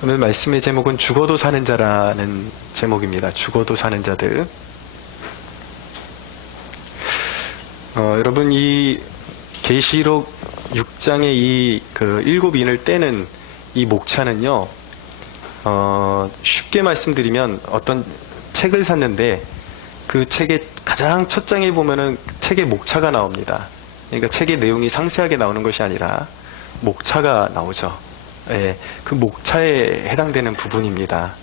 오늘 말씀의 제목은 죽어도 사는 자라는 제목입니다. 죽어도 사는 자들. 여러분, 이 계시록 6장의 이 일곱 인을 떼는 이 목차는요, 쉽게 말씀드리면 어떤 책을 샀는데 그 책의 가장 첫 장에 보면은 책의 목차가 나옵니다. 그러니까 책의 내용이 상세하게 나오는 것이 아니라 목차가 나오죠. 예, 그 목차에 해당되는 부분입니다.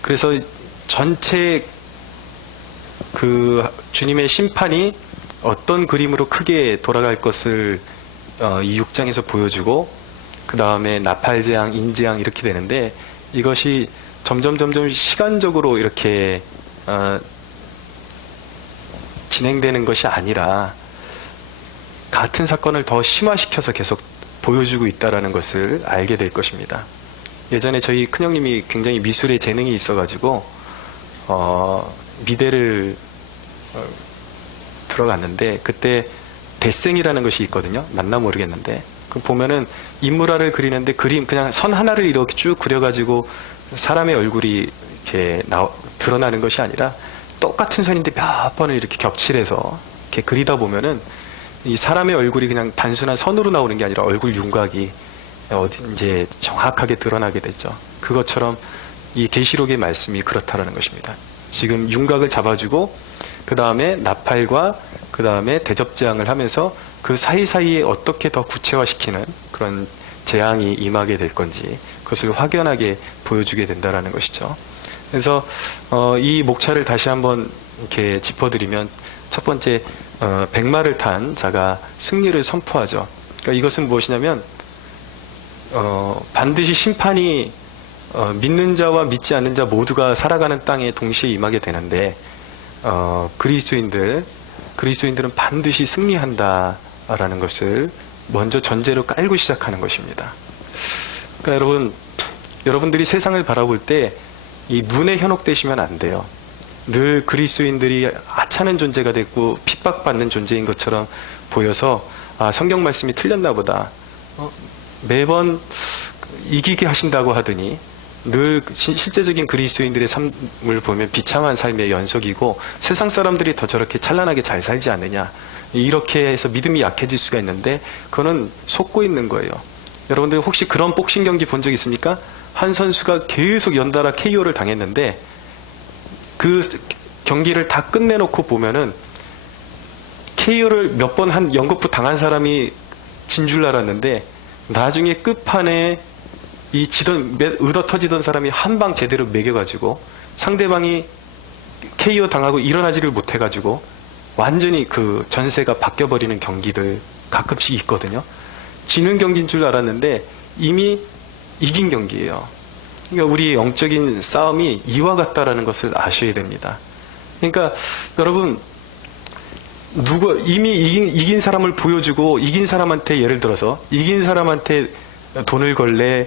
그래서 전체 그 주님의 심판이 어떤 그림으로 크게 돌아갈 것을 이 6장에서 보여주고, 그 다음에 나팔재앙, 인재앙 이렇게 되는데, 이것이 점점 시간적으로 이렇게 진행되는 것이 아니라 같은 사건을 더 심화시켜서 계속 보여주고 있다는 것을 알게 될 것입니다. 예전에 저희 큰형님이 굉장히 미술에 재능이 있어가지고 미대를 들어갔는데, 그때 데생이라는 것이 있거든요. 맞나 모르겠는데, 그 보면은 인물화를 그리는데 그림 그냥 선 하나를 이렇게 쭉 그려가지고 사람의 얼굴이 이렇게 드러나는 것이 아니라 똑같은 선인데 몇 번을 이렇게 겹칠해서 이렇게 그리다 보면은 이 사람의 얼굴이 그냥 단순한 선으로 나오는 게 아니라 얼굴 윤곽이 이제 정확하게 드러나게 되죠. 그것처럼 이 계시록의 말씀이 그렇다라는 것입니다. 지금 윤곽을 잡아주고, 그 다음에 나팔과 그 다음에 대접재앙을 하면서 그 사이사이에 어떻게 더 구체화시키는 그런 재앙이 임하게 될 건지 그것을 확연하게 보여주게 된다라는 것이죠. 그래서 이 목차를 다시 한번 이렇게 짚어드리면, 첫 번째, 백마를 탄 자가 승리를 선포하죠. 그러니까 이것은 무엇이냐면, 반드시 심판이 믿는 자와 믿지 않는 자 모두가 살아가는 땅에 동시에 임하게 되는데, 그리스도인들은 반드시 승리한다라는 것을 먼저 전제로 깔고 시작하는 것입니다. 그러니까 여러분들이 세상을 바라볼 때 이 눈에 현혹되시면 안 돼요. 늘 그리스도인들이 하찮은 존재가 됐고 핍박받는 존재인 것처럼 보여서, 성경 말씀이 틀렸나 보다. 매번 이기게 하신다고 하더니 늘 실제적인 그리스도인들의 삶을 보면 비참한 삶의 연속이고, 세상 사람들이 더 저렇게 찬란하게 잘 살지 않느냐, 이렇게 해서 믿음이 약해질 수가 있는데, 그거는 속고 있는 거예요. 여러분들 혹시 그런 복싱 경기 본 적 있습니까? 한 선수가 계속 연달아 KO를 당했는데 그 경기를 다 끝내놓고 보면은 KO를 몇 번 한 연거푸 당한 사람이 진 줄 알았는데, 나중에 끝판에 이 의더 터지던 사람이 한 방 제대로 매겨가지고 상대방이 KO 당하고 일어나지를 못해가지고 완전히 그 전세가 바뀌어버리는 경기들 가끔씩 있거든요. 지는 경기인 줄 알았는데 이미 이긴 경기예요. 그러니까 우리 영적인 싸움이 이와 같다라는 것을 아셔야 됩니다. 그러니까 여러분, 이미 이긴 사람을 보여주고, 이긴 사람한테, 예를 들어서 이긴 사람한테 돈을 걸래,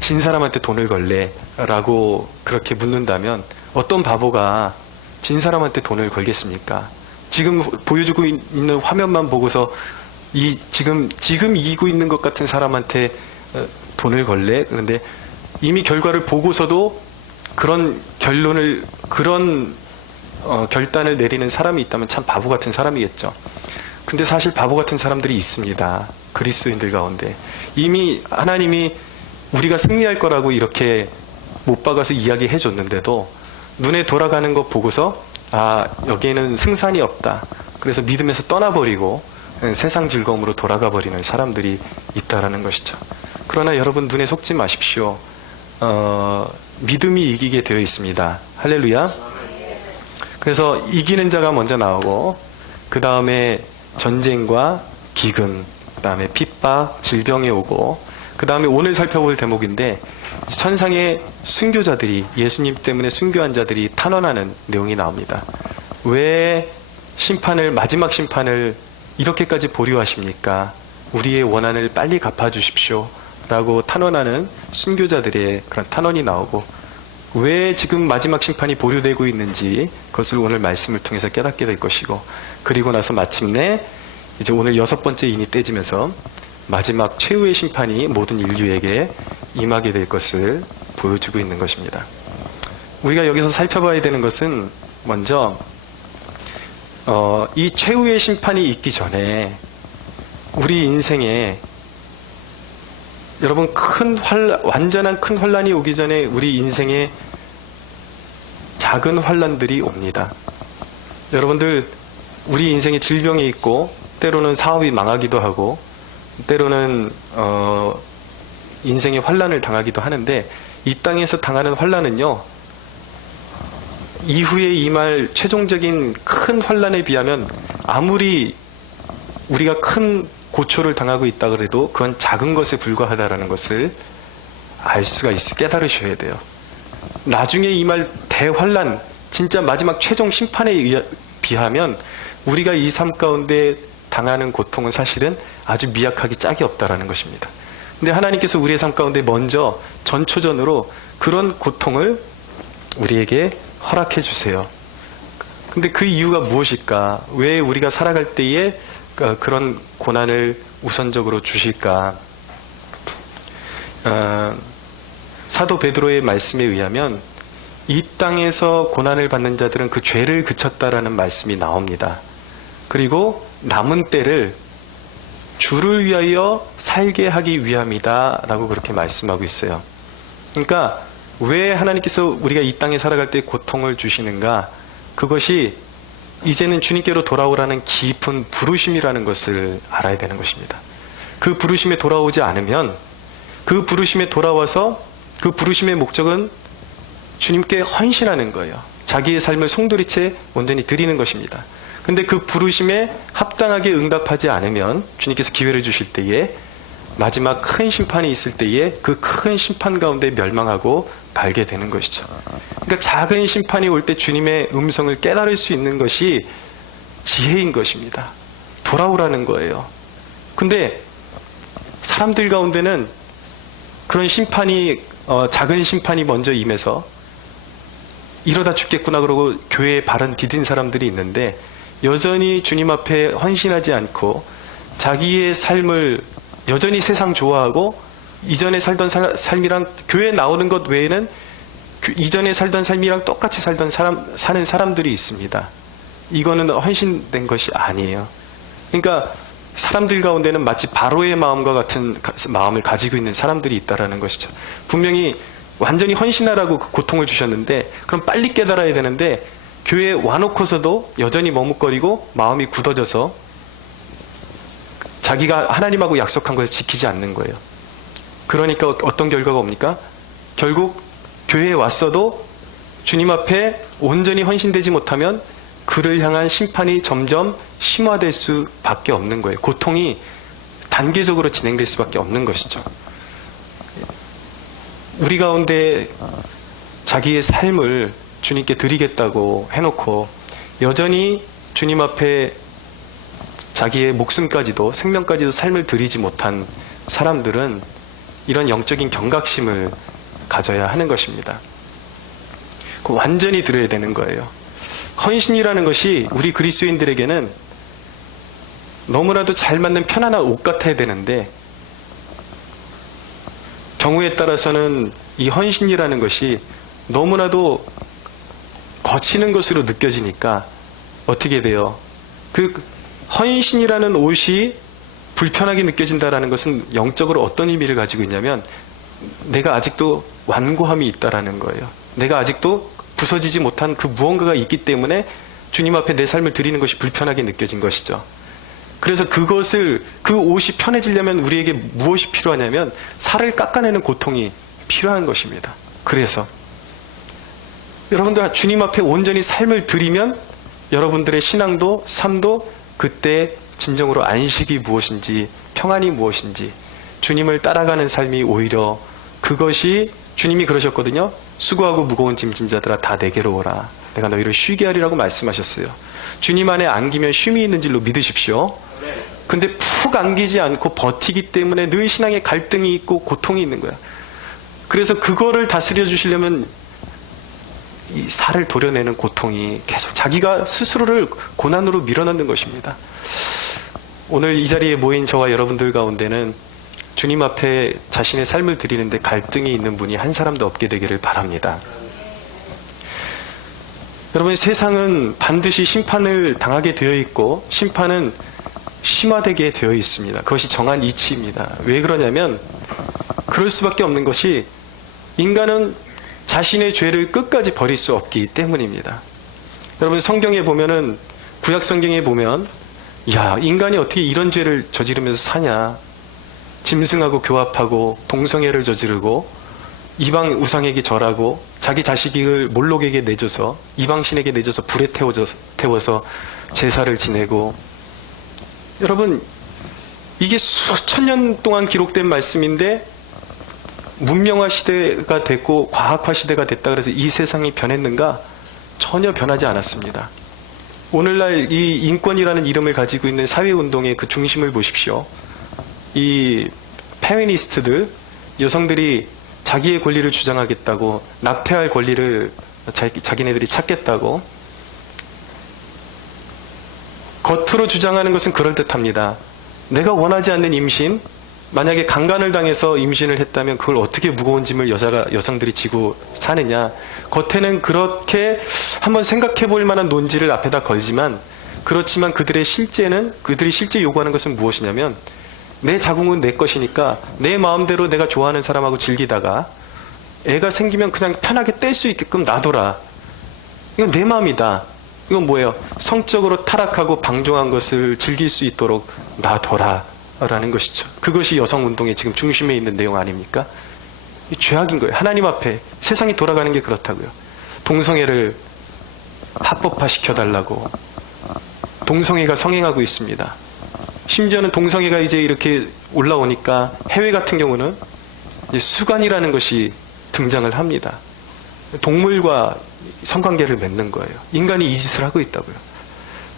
진 사람한테 돈을 걸래 라고 그렇게 묻는다면 어떤 바보가 진 사람한테 돈을 걸겠습니까? 지금 보여주고 있는 화면만 보고서 지금 이기고 있는 것 같은 사람한테 돈을 걸래? 그런데 이미 결과를 보고서도 그런 결단을 내리는 사람이 있다면 참 바보 같은 사람이겠죠. 근데 사실 바보 같은 사람들이 있습니다. 그리스도인들 가운데. 이미 하나님이 우리가 승리할 거라고 이렇게 못 박아서 이야기해 줬는데도 눈에 돌아가는 것 보고서, 여기에는 승산이 없다. 그래서 믿음에서 떠나버리고 세상 즐거움으로 돌아가 버리는 사람들이 있다라는 것이죠. 그러나 여러분, 눈에 속지 마십시오. 믿음이 이기게 되어 있습니다. 할렐루야. 그래서 이기는 자가 먼저 나오고, 그 다음에 전쟁과 기근, 그 다음에 핍박, 질병이 오고, 그 다음에 오늘 살펴볼 대목인데, 천상의 순교자들이, 예수님 때문에 순교한 자들이 탄원하는 내용이 나옵니다. 왜 마지막 심판을 이렇게까지 보류하십니까? 우리의 원한을 빨리 갚아주십시오 라고 탄원하는 순교자들의 그런 탄원이 나오고, 왜 지금 마지막 심판이 보류되고 있는지 그것을 오늘 말씀을 통해서 깨닫게 될 것이고, 그리고 나서 마침내 이제 오늘 6번째 인이 떼지면서 마지막 최후의 심판이 모든 인류에게 임하게 될 것을 보여주고 있는 것입니다. 우리가 여기서 살펴봐야 되는 것은 먼저 이 최후의 심판이 있기 전에 우리 인생에 여러분 완전한 큰 환란이 오기 전에 우리 인생에 작은 환란들이 옵니다. 여러분들 우리 인생에 질병이 있고 때로는 사업이 망하기도 하고 때로는 인생의 환란을 당하기도 하는데 이 땅에서 당하는 환란은요 이후에 임할 최종적인 큰 환란에 비하면 아무리 우리가 큰 고초를 당하고 있다 그래도 그건 작은 것에 불과하다라는 것을 알 수가 깨달으셔야 돼요. 나중에 임할 대환란, 진짜 마지막 최종 심판에 비하면 우리가 이 삶 가운데 당하는 고통은 사실은 아주 미약하기 짝이 없다라는 것입니다. 근데 하나님께서 우리의 삶 가운데 먼저 전초전으로 그런 고통을 우리에게 허락해 주세요. 근데 그 이유가 무엇일까? 왜 우리가 살아갈 때에 그런 고난을 우선적으로 주실까? 사도 베드로의 말씀에 의하면 이 땅에서 고난을 받는 자들은 그 죄를 그쳤다라는 말씀이 나옵니다. 그리고 남은 때를 주를 위하여 살게 하기 위함이다 라고 그렇게 말씀하고 있어요. 그러니까 왜 하나님께서 우리가 이 땅에 살아갈 때 고통을 주시는가? 그것이 이제는 주님께로 돌아오라는 깊은 부르심이라는 것을 알아야 되는 것입니다. 그 부르심에 돌아오지 않으면 그 부르심에 돌아와서 그 부르심의 목적은 주님께 헌신하는 거예요. 자기의 삶을 송두리째 온전히 드리는 것입니다. 근데 그 부르심에 합당하게 응답하지 않으면 주님께서 기회를 주실 때에 마지막 큰 심판이 있을 때에 그 큰 심판 가운데 멸망하고 말게 되는 것이죠. 그러니까 작은 심판이 올 때 주님의 음성을 깨달을 수 있는 것이 지혜인 것입니다. 돌아오라는 거예요. 근데 사람들 가운데는 그런 심판이 작은 심판이 먼저 임해서 이러다 죽겠구나 그러고 교회에 발은 디딘 사람들이 있는데 여전히 주님 앞에 헌신하지 않고 자기의 삶을 여전히 세상 좋아하고 이전에 살던 삶이랑 교회에 나오는 것 외에는 이전에 살던 삶이랑 똑같이 사는 사람들이 있습니다. 이거는 헌신된 것이 아니에요. 그러니까 사람들 가운데는 마치 바로의 마음과 같은 마음을 가지고 있는 사람들이 있다라는 것이죠. 분명히 완전히 헌신하라고 고통을 주셨는데 그럼 빨리 깨달아야 되는데 교회에 와놓고서도 여전히 머뭇거리고 마음이 굳어져서 자기가 하나님하고 약속한 것을 지키지 않는 거예요. 그러니까 어떤 결과가 옵니까? 결국 교회에 왔어도 주님 앞에 온전히 헌신되지 못하면 그를 향한 심판이 점점 심화될 수밖에 없는 거예요. 고통이 단계적으로 진행될 수밖에 없는 것이죠. 우리 가운데 자기의 삶을 주님께 드리겠다고 해놓고 여전히 주님 앞에 자기의 목숨까지도 생명까지도 삶을 드리지 못한 사람들은 이런 영적인 경각심을 가져야 하는 것입니다. 완전히 들어야 되는 거예요. 헌신이라는 것이 우리 그리스도인들에게는 너무나도 잘 맞는 편안한 옷 같아야 되는데 경우에 따라서는 이 헌신이라는 것이 너무나도 거치는 것으로 느껴지니까 어떻게 돼요? 그 헌신이라는 옷이 불편하게 느껴진다는 것은 영적으로 어떤 의미를 가지고 있냐면 내가 아직도 완고함이 있다라는 거예요. 내가 아직도 부서지지 못한 그 무언가가 있기 때문에 주님 앞에 내 삶을 드리는 것이 불편하게 느껴진 것이죠. 그래서 그 옷이 편해지려면 우리에게 무엇이 필요하냐면 살을 깎아내는 고통이 필요한 것입니다. 그래서 여러분들 주님 앞에 온전히 삶을 드리면 여러분들의 신앙도 삶도 그때 진정으로 안식이 무엇인지 평안이 무엇인지 주님을 따라가는 삶이 오히려 그것이 주님이 그러셨거든요. 수고하고 무거운 짐진 자들아 다 내게로 오라. 내가 너희를 쉬게 하리라고 말씀하셨어요. 주님 안에 안기면 쉼이 있는 줄로 믿으십시오. 근데 푹 안기지 않고 버티기 때문에 늘 신앙에 갈등이 있고 고통이 있는 거야. 그래서 그거를 다스려 주시려면 이 살을 도려내는 고통이 계속 자기가 스스로를 고난으로 밀어넣는 것입니다. 오늘 이 자리에 모인 저와 여러분들 가운데는 주님 앞에 자신의 삶을 드리는데 갈등이 있는 분이 한 사람도 없게 되기를 바랍니다. 여러분, 세상은 반드시 심판을 당하게 되어 있고 심판은 심화되게 되어 있습니다. 그것이 정한 이치입니다. 왜 그러냐면 그럴 수밖에 없는 것이 인간은 자신의 죄를 끝까지 버릴 수 없기 때문입니다. 여러분, 성경에 보면은, 구약 성경에 보면, 야, 인간이 어떻게 이런 죄를 저지르면서 사냐? 짐승하고 교합하고 동성애를 저지르고 이방 우상에게 절하고 자기 자식을 몰록에게 내줘서 이방신에게 내줘서 불에 태워서 제사를 지내고. 여러분, 이게 수천 년 동안 기록된 말씀인데 문명화 시대가 됐고 과학화 시대가 됐다 그래서 이 세상이 변했는가? 전혀 변하지 않았습니다. 오늘날 이 인권이라는 이름을 가지고 있는 사회운동의 그 중심을 보십시오. 이 페미니스트들, 여성들이 자기의 권리를 주장하겠다고, 낙태할 권리를 자기네들이 찾겠다고, 겉으로 주장하는 것은 그럴듯합니다. 내가 원하지 않는 임신, 만약에 강간을 당해서 임신을 했다면 그걸 어떻게 무거운 짐을 여성들이 지고 사느냐. 겉에는 그렇게 한번 생각해 볼 만한 논지를 앞에다 걸지만, 그렇지만 그들이 실제 요구하는 것은 무엇이냐면, 내 자궁은 내 것이니까 내 마음대로 내가 좋아하는 사람하고 즐기다가 애가 생기면 그냥 편하게 뗄 수 있게끔 놔둬라. 이건 내 마음이다. 이건 뭐예요? 성적으로 타락하고 방종한 것을 즐길 수 있도록 놔둬라 라는 것이죠. 그것이 여성운동의 지금 중심에 있는 내용 아닙니까? 죄악인 거예요. 하나님 앞에 세상이 돌아가는 게 그렇다고요. 동성애를 합법화시켜달라고 동성애가 성행하고 있습니다. 심지어는 동성애가 이제 이렇게 올라오니까 해외 같은 경우는 이제 수관이라는 것이 등장을 합니다. 동물과 성관계를 맺는 거예요. 인간이 이 짓을 하고 있다고요.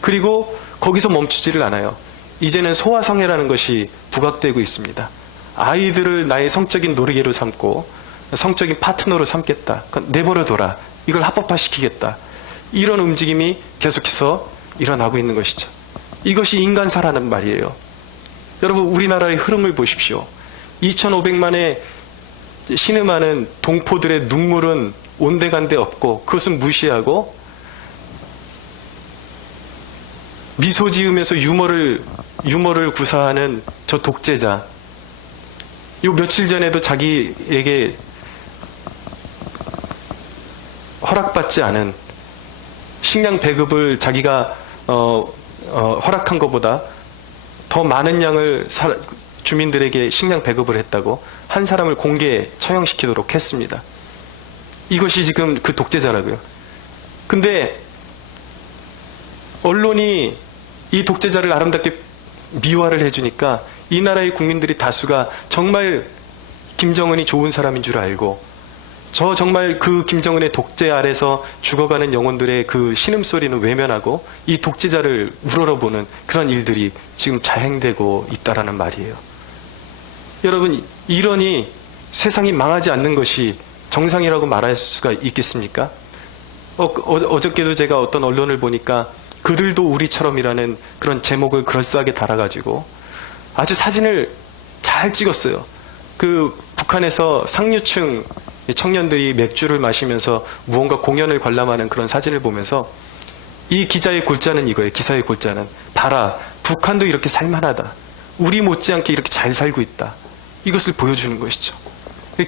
그리고 거기서 멈추지를 않아요. 이제는 소아성애라는 것이 부각되고 있습니다. 아이들을 나의 성적인 놀이개로 삼고 성적인 파트너로 삼겠다. 내버려둬라. 이걸 합법화시키겠다. 이런 움직임이 계속해서 일어나고 있는 것이죠. 이것이 인간사라는 말이에요. 여러분, 우리나라의 흐름을 보십시오. 2,500만의 신음하는 동포들의 눈물은 온데간데 없고 그것은 무시하고 미소 지으면서 유머를 구사하는 저 독재자. 요 며칠 전에도 자기에게 허락받지 않은 식량 배급을 자기가 허락한 것보다 더 많은 양을 주민들에게 식량 배급을 했다고 한 사람을 공개 처형시키도록 했습니다. 이것이 지금 그 독재자라고요. 근데 언론이 이 독재자를 아름답게 미화를 해주니까 이 나라의 국민들이 다수가 정말 김정은이 좋은 사람인 줄 알고 정말 그 김정은의 독재 아래서 죽어가는 영혼들의 그 신음소리는 외면하고 이 독재자를 우러러보는 그런 일들이 지금 자행되고 있다라는 말이에요. 여러분, 이러니 세상이 망하지 않는 것이 정상이라고 말할 수가 있겠습니까? 어저께도 제가 어떤 언론을 보니까 그들도 우리처럼이라는 그런 제목을 그럴싸하게 달아가지고 아주 사진을 잘 찍었어요. 그 북한에서 상류층 청년들이 맥주를 마시면서 무언가 공연을 관람하는 그런 사진을 보면서 이 기자의 골자는 이거예요. 기사의 골자는 봐라, 북한도 이렇게 살만하다. 우리 못지않게 이렇게 잘 살고 있다. 이것을 보여주는 것이죠.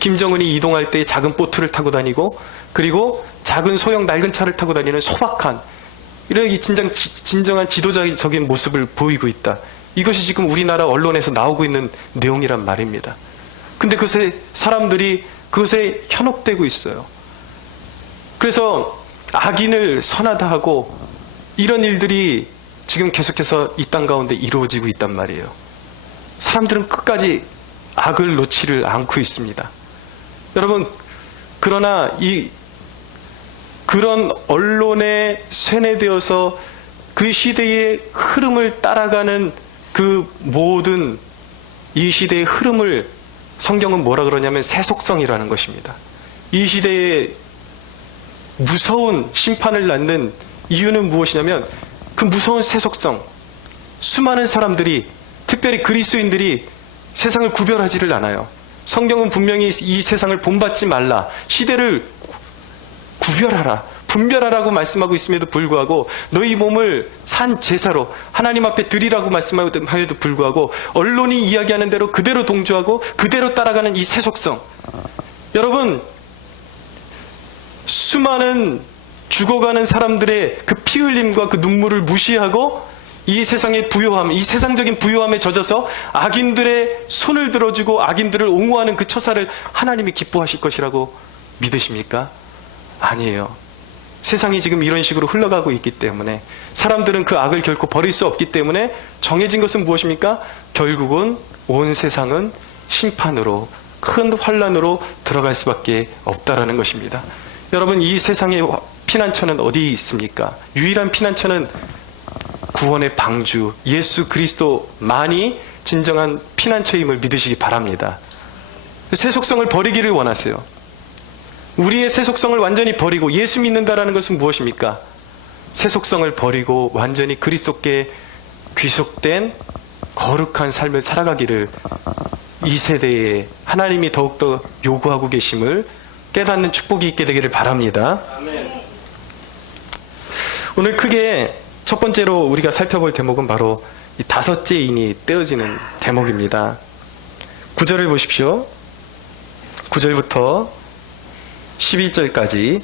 김정은이 이동할 때 작은 보트를 타고 다니고 그리고 작은 소형 낡은 차를 타고 다니는 소박한 이런 진정한 지도자적인 모습을 보이고 있다. 이것이 지금 우리나라 언론에서 나오고 있는 내용이란 말입니다. 근데 그것에 사람들이 그것에 현혹되고 있어요. 그래서 악인을 선하다 하고 이런 일들이 지금 계속해서 이 땅 가운데 이루어지고 있단 말이에요. 사람들은 끝까지 악을 놓지를 않고 있습니다. 여러분, 그러나 그런 언론에 세뇌되어서 그 시대의 흐름을 따라가는 그 모든 이 시대의 흐름을 성경은 뭐라 그러냐면 세속성이라는 것입니다. 이 시대에 무서운 심판을 낳는 이유는 무엇이냐면 그 무서운 세속성, 수많은 사람들이, 특별히 그리스도인들이 세상을 구별하지를 않아요. 성경은 분명히 이 세상을 본받지 말라, 시대를 구별하라, 분별하라고 말씀하고 있음에도 불구하고 너희 몸을 산 제사로 하나님 앞에 드리라고 말씀하여도 불구하고 언론이 이야기하는 대로 그대로 동조하고 그대로 따라가는 이 세속성. 여러분, 수많은 죽어가는 사람들의 그 피 흘림과 그 눈물을 무시하고 이 세상의 부요함, 이 세상적인 부요함에 젖어서 악인들의 손을 들어주고 악인들을 옹호하는 그 처사를 하나님이 기뻐하실 것이라고 믿으십니까? 아니에요. 세상이 지금 이런 식으로 흘러가고 있기 때문에, 사람들은 그 악을 결코 버릴 수 없기 때문에 정해진 것은 무엇입니까? 결국은 온 세상은 심판으로, 큰 환란으로 들어갈 수밖에 없다라는 것입니다. 여러분, 이 세상의 피난처는 어디 있습니까? 유일한 피난처는 구원의 방주 예수 그리스도만이 진정한 피난처임을 믿으시기 바랍니다. 세속성을 버리기를 원하세요. 우리의 세속성을 완전히 버리고 예수 믿는다라는 것은 무엇입니까? 세속성을 버리고 완전히 그리스도께 귀속된 거룩한 삶을 살아가기를 이 세대에 하나님이 더욱더 요구하고 계심을 깨닫는 축복이 있게 되기를 바랍니다. 오늘 크게 첫 번째로 우리가 살펴볼 대목은 바로 이 다섯째 인이 떼어지는 대목입니다. 9절을 보십시오. 9절부터 11절까지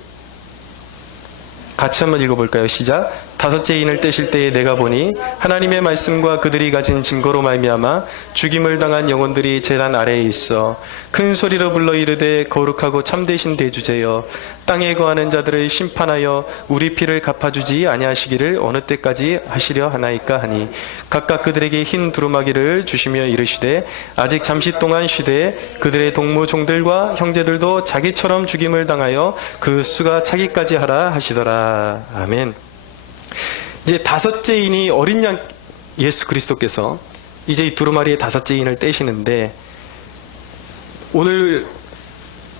같이 한번 읽어볼까요? 시작. 다섯째 인을 떼실 때에 내가 보니 하나님의 말씀과 그들이 가진 증거로 말미암아 죽임을 당한 영혼들이 제단 아래에 있어 큰 소리로 불러 이르되 거룩하고 참되신 대주제여 땅에 거하는 자들을 심판하여 우리 피를 갚아주지 아니하시기를 어느 때까지 하시려 하나이까 하니 각각 그들에게 흰 두루마기를 주시며 이르시되 아직 잠시 동안 쉬되 그들의 동무 종들과 형제들도 자기처럼 죽임을 당하여 그 수가 차기까지 하라 하시더라. 아멘. 이제 다섯째 인이 어린 양 예수 그리스도께서 이제 이 두루마리의 다섯째 인을 떼시는데, 오늘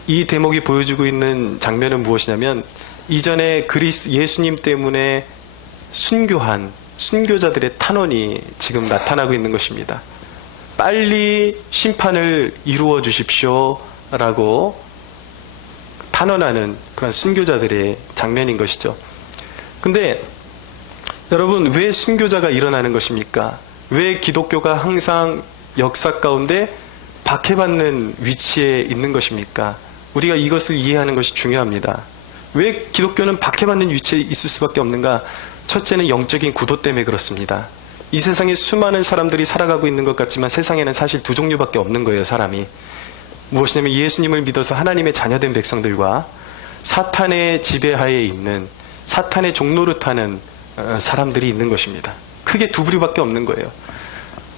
이 대목이 보여주고 있는 장면은 무엇이냐면 이전에 예수님 때문에 순교한 순교자들의 탄원이 지금 나타나고 있는 것입니다. 빨리 심판을 이루어 주십시오 라고 탄원하는 그런 순교자들의 장면인 것이죠. 근데 여러분, 왜 순교자가 일어나는 것입니까? 왜 기독교가 항상 역사 가운데 박해받는 위치에 있는 것입니까? 우리가 이것을 이해하는 것이 중요합니다. 왜 기독교는 박해받는 위치에 있을 수밖에 없는가? 첫째는 영적인 구도 때문에 그렇습니다. 이 세상에 수많은 사람들이 살아가고 있는 것 같지만 세상에는 사실 두 종류밖에 없는 거예요, 사람이. 무엇이냐면 예수님을 믿어서 하나님의 자녀된 백성들과 사탄의 지배하에 있는, 사탄의 종로를 타는 사람들이 있는 것입니다. 크게 두 부류밖에 없는 거예요.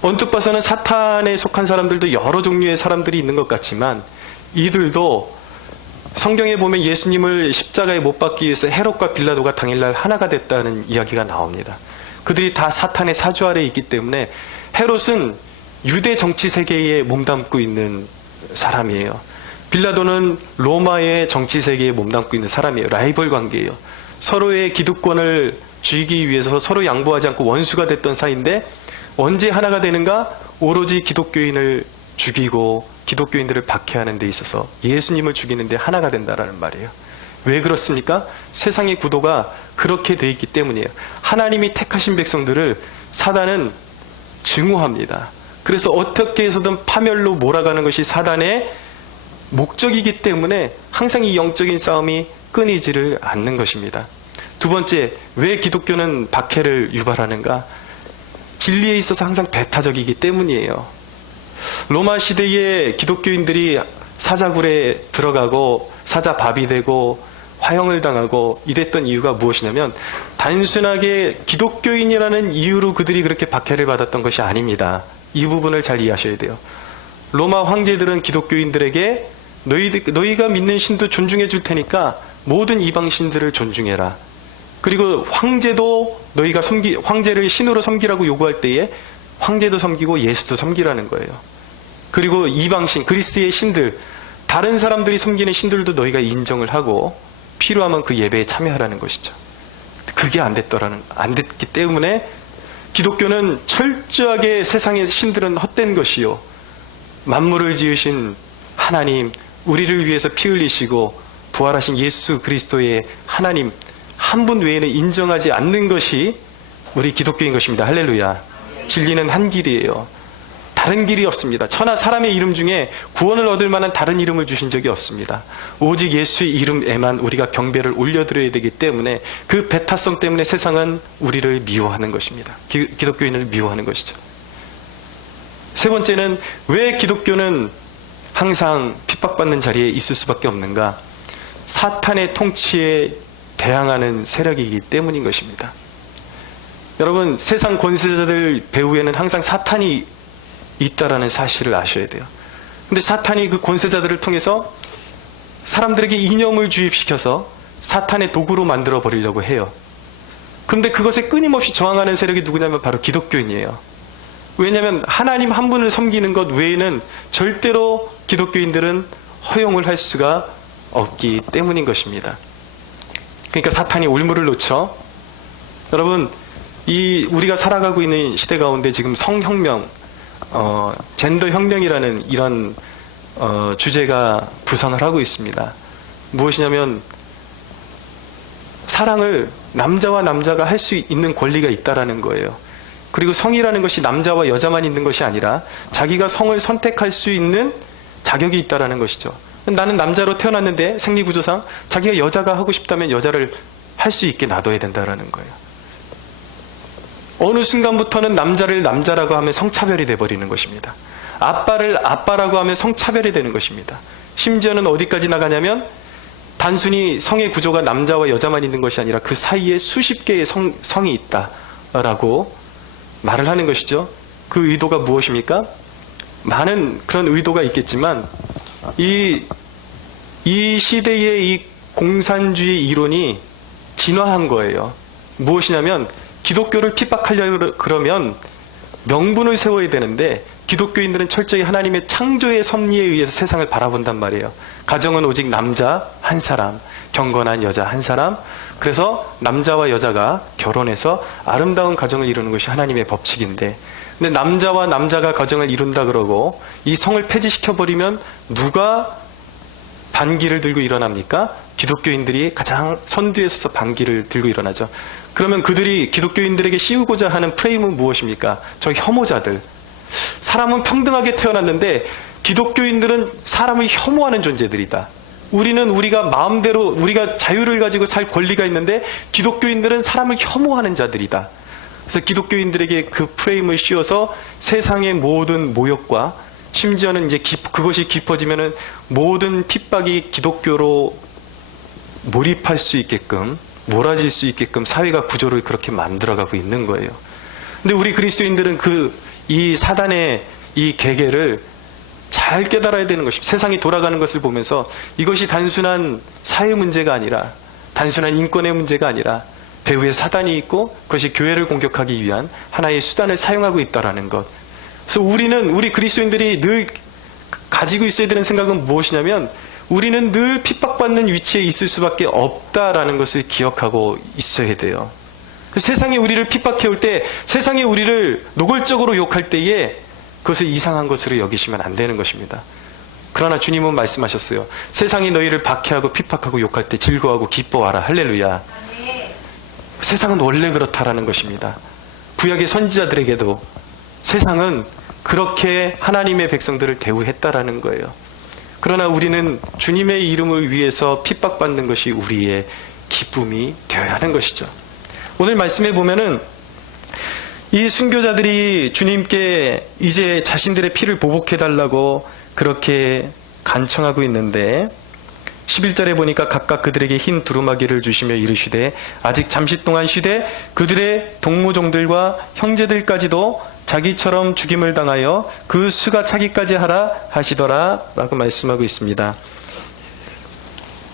언뜻 봐서는 사탄에 속한 사람들도 여러 종류의 사람들이 있는 것 같지만 이들도 성경에 보면 예수님을 십자가에 못 박기 위해서 헤롯과 빌라도가 당일날 하나가 됐다는 이야기가 나옵니다. 그들이 다 사탄의 사주 아래에 있기 때문에 헤롯은 유대 정치 세계에 몸담고 있는 사람이에요. 빌라도는 로마의 정치 세계에 몸담고 있는 사람이에요. 라이벌 관계예요. 서로의 기득권을 쥐기 위해서 서로 양보하지 않고 원수가 됐던 사이인데 언제 하나가 되는가? 오로지 기독교인을 죽이고 기독교인들을 박해하는 데 있어서 예수님을 죽이는 데 하나가 된다라는 말이에요. 왜 그렇습니까? 세상의 구도가 그렇게 돼 있기 때문이에요. 하나님이 택하신 백성들을 사단은 증오합니다. 그래서 어떻게 해서든 파멸로 몰아가는 것이 사단의 목적이기 때문에 항상 이 영적인 싸움이 끊이지를 않는 것입니다. 두 번째, 왜 기독교는 박해를 유발하는가? 진리에 있어서 항상 배타적이기 때문이에요. 로마 시대에 기독교인들이 사자굴에 들어가고 사자밥이 되고 화형을 당하고 이랬던 이유가 무엇이냐면 단순하게 기독교인이라는 이유로 그들이 그렇게 박해를 받았던 것이 아닙니다. 이 부분을 잘 이해하셔야 돼요. 로마 황제들은 기독교인들에게 너희가 믿는 신도 존중해 줄 테니까 모든 이방 신들을 존중해라. 그리고 황제도 너희가 황제를 신으로 섬기라고 요구할 때에 황제도 섬기고 예수도 섬기라는 거예요. 그리고 이방신, 그리스의 신들, 다른 사람들이 섬기는 신들도 너희가 인정을 하고 필요하면 그 예배에 참여하라는 것이죠. 그게 안 됐기 때문에 기독교는 철저하게 세상의 신들은 헛된 것이요, 만물을 지으신 하나님, 우리를 위해서 피 흘리시고 부활하신 예수 그리스도의 하나님 한 분 외에는 인정하지 않는 것이 우리 기독교인 것입니다. 할렐루야. 진리는 한 길이에요. 다른 길이 없습니다. 천하 사람의 이름 중에 구원을 얻을 만한 다른 이름을 주신 적이 없습니다. 오직 예수의 이름에만 우리가 경배를 올려드려야 되기 때문에, 그 배타성 때문에 세상은 우리를 미워하는 것입니다. 기독교인을 미워하는 것이죠. 세 번째는 왜 기독교는 항상 핍박받는 자리에 있을 수밖에 없는가? 사탄의 통치에 대항하는 세력이기 때문인 것입니다. 여러분, 세상 권세자들 배후에는 항상 사탄이 있다라는 사실을 아셔야 돼요. 근데 사탄이 그 권세자들을 통해서 사람들에게 이념을 주입시켜서 사탄의 도구로 만들어 버리려고 해요. 그런데 그것에 끊임없이 저항하는 세력이 누구냐면 바로 기독교인이에요. 왜냐하면 하나님 한 분을 섬기는 것 외에는 절대로 기독교인들은 허용을 할 수가 없기 때문인 것입니다. 그러니까 사탄이 올무를 놓쳐. 여러분, 우리가 살아가고 있는 시대 가운데 지금 성혁명, 젠더 혁명이라는 이런 주제가 부상을 하고 있습니다. 무엇이냐면 사랑을 남자와 남자가 할 수 있는 권리가 있다라는 거예요. 그리고 성이라는 것이 남자와 여자만 있는 것이 아니라 자기가 성을 선택할 수 있는 자격이 있다라는 것이죠. 나는 남자로 태어났는데 생리구조상 자기가 여자가 하고 싶다면 여자를 할 수 있게 놔둬야 된다라는 거예요. 어느 순간부터는 남자를 남자라고 하면 성차별이 돼버리는 것입니다. 아빠를 아빠라고 하면 성차별이 되는 것입니다. 심지어는 어디까지 나가냐면 단순히 성의 구조가 남자와 여자만 있는 것이 아니라 그 사이에 수십 개의 성이 있다라고 말을 하는 것이죠. 그 의도가 무엇입니까? 많은 그런 의도가 있겠지만 이 시대의 이 공산주의 이론이 진화한 거예요. 무엇이냐면 기독교를 핍박하려고 그러면 명분을 세워야 되는데 기독교인들은 철저히 하나님의 창조의 섭리에 의해서 세상을 바라본단 말이에요. 가정은 오직 남자 한 사람, 경건한 여자 한 사람. 그래서 남자와 여자가 결혼해서 아름다운 가정을 이루는 것이 하나님의 법칙인데, 근데 남자와 남자가 가정을 이룬다 그러고 이 성을 폐지시켜버리면 누가 반기를 들고 일어납니까? 기독교인들이 가장 선두에 서서 반기를 들고 일어나죠. 그러면 그들이 기독교인들에게 씌우고자 하는 프레임은 무엇입니까? 저 혐오자들. 사람은 평등하게 태어났는데 기독교인들은 사람을 혐오하는 존재들이다. 우리는 우리가 마음대로 우리가 자유를 가지고 살 권리가 있는데 기독교인들은 사람을 혐오하는 자들이다. 그래서 기독교인들에게 그 프레임을 씌워서 세상의 모든 모욕과 심지어는 이제 그것이 깊어지면은 모든 핍박이 기독교로 몰입할 수 있게끔, 몰아질 수 있게끔 사회가 구조를 그렇게 만들어가고 있는 거예요. 근데 우리 그리스도인들은 이 사단의 이 계계를 잘 깨달아야 되는 것입니다. 세상이 돌아가는 것을 보면서 이것이 단순한 사회 문제가 아니라, 단순한 인권의 문제가 아니라 배후에 사단이 있고 그것이 교회를 공격하기 위한 하나의 수단을 사용하고 있다는 것. 그래서 우리 그리스도인들이 늘 가지고 있어야 되는 생각은 무엇이냐면 우리는 늘 핍박받는 위치에 있을 수밖에 없다라는 것을 기억하고 있어야 돼요. 세상이 우리를 핍박해올 때, 세상이 우리를 노골적으로 욕할 때에 그것을 이상한 것으로 여기시면 안 되는 것입니다. 그러나 주님은 말씀하셨어요. 세상이 너희를 박해하고 핍박하고 욕할 때 즐거워하고 기뻐하라. 할렐루야. 세상은 원래 그렇다라는 것입니다. 구약의 선지자들에게도 세상은 그렇게 하나님의 백성들을 대우했다라는 거예요. 그러나 우리는 주님의 이름을 위해서 핍박받는 것이 우리의 기쁨이 되어야 하는 것이죠. 오늘 말씀에 보면은 이 순교자들이 주님께 이제 자신들의 피를 보복해달라고 그렇게 간청하고 있는데 11절에 보니까 각각 그들에게 흰 두루마기를 주시며 이르시되 아직 잠시 동안 쉬되 그들의 동무종들과 형제들까지도 자기처럼 죽임을 당하여 그 수가 차기까지 하라 하시더라 라고 말씀하고 있습니다.